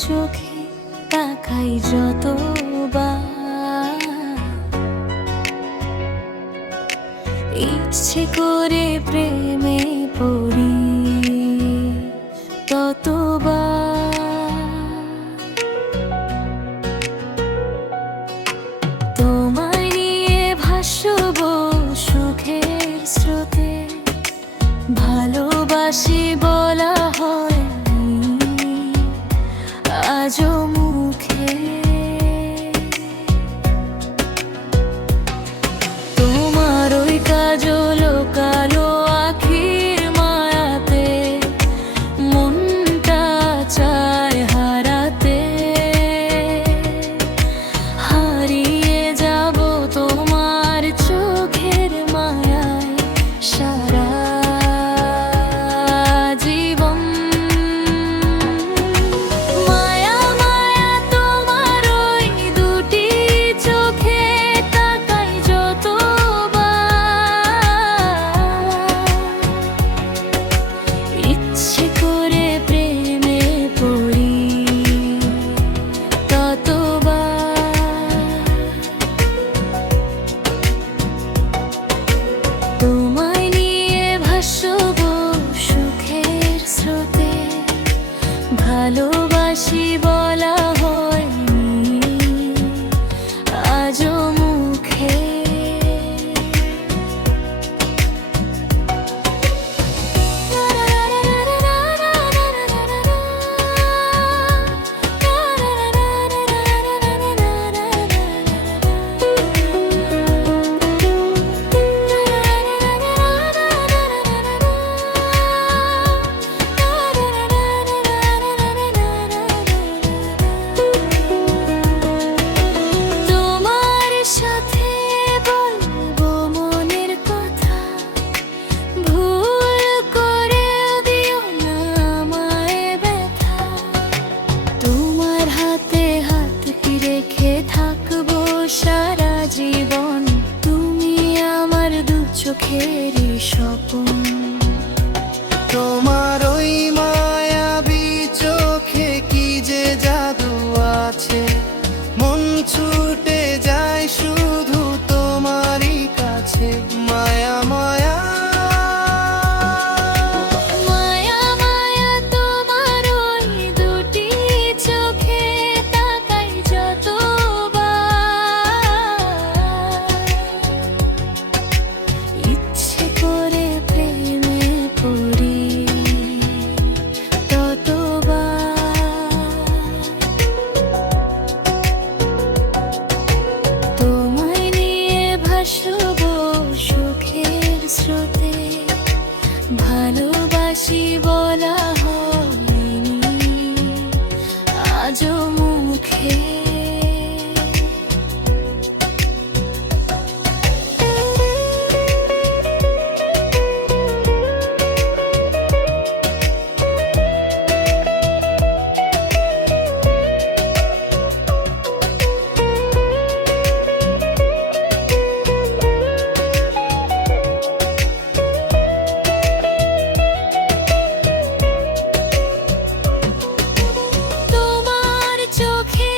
চোখে তাকাই যতবার, ইচ্ছে করে প্রেমে পড়ি ততবার। তোমায় নিয়ে ভাসব সুখের স্রোতে, ভালোবাসি বলা হয় আজও মুখে। তোমার ওই কাজল কালো আখির মায়াতে মনটা চায় হারাতে, হারিয়ে যাব তোমার চোখের মায়ায় সারা জীবন। মায়া মায়া তোমার ওই দুটি চোখে তাকাই যতবার, ইচ্ছে করে প্রেমে পড়ি ততবার। তোমায় নিয়ে ভাসব সুখের স্রোতে, ভালোবাসি বলা হয়নি আজও মুখে। তোমার সাথে বলবো মনের কথা, ভুল করে দিও না আমায় ব্যথা। তোমার হাতে হাত রেখে থাকবো সারা জীবন, তুমি আমার দু চোখেরই স্বপন। তোমার ওই মায়াবী চোখে কি যে জাদু আছে, মন ছুটে যায় শুধু তোমারই কাছে। মায়া মায়া মায়া মায়া তোমার ওই দুটি চোখে তাকাই যতবার, ইচ্ছে করে প্রেমে পড়ি ততবার। তোমায় নিয়ে ভাসব সুখের স্রোতে, ভালোবাসি বলা হয়নি আজও মুখে। তোমার চোখে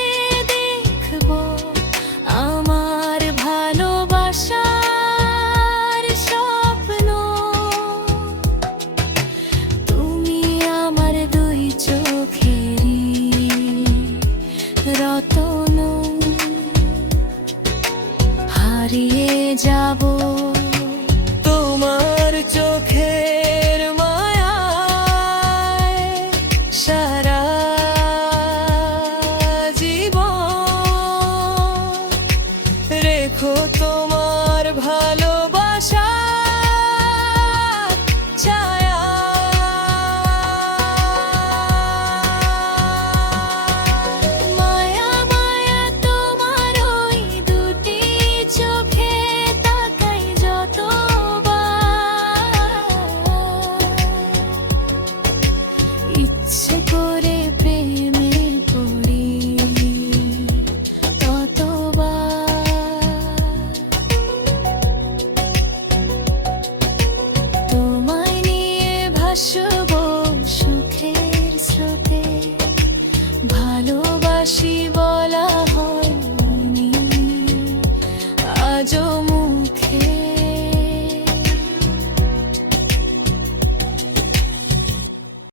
দেখবো আমার ভালোবাসার স্বপ্ন, তুমি আমার দুই চোখেরই রতন। হারিয়ে যাব তোমার চোখের মায়ায় সারা জীবন, রেখো তোমার ভালোবাসা ছায়া। মায়া মায়া তোমার ওই দুটি চোখে তাকাই যতবার, ইচ্ছে করে প্রেমে পড়ি ততবার। তোমায় নিয়ে ভাসব সুখের স্রোতে, ভালো আজও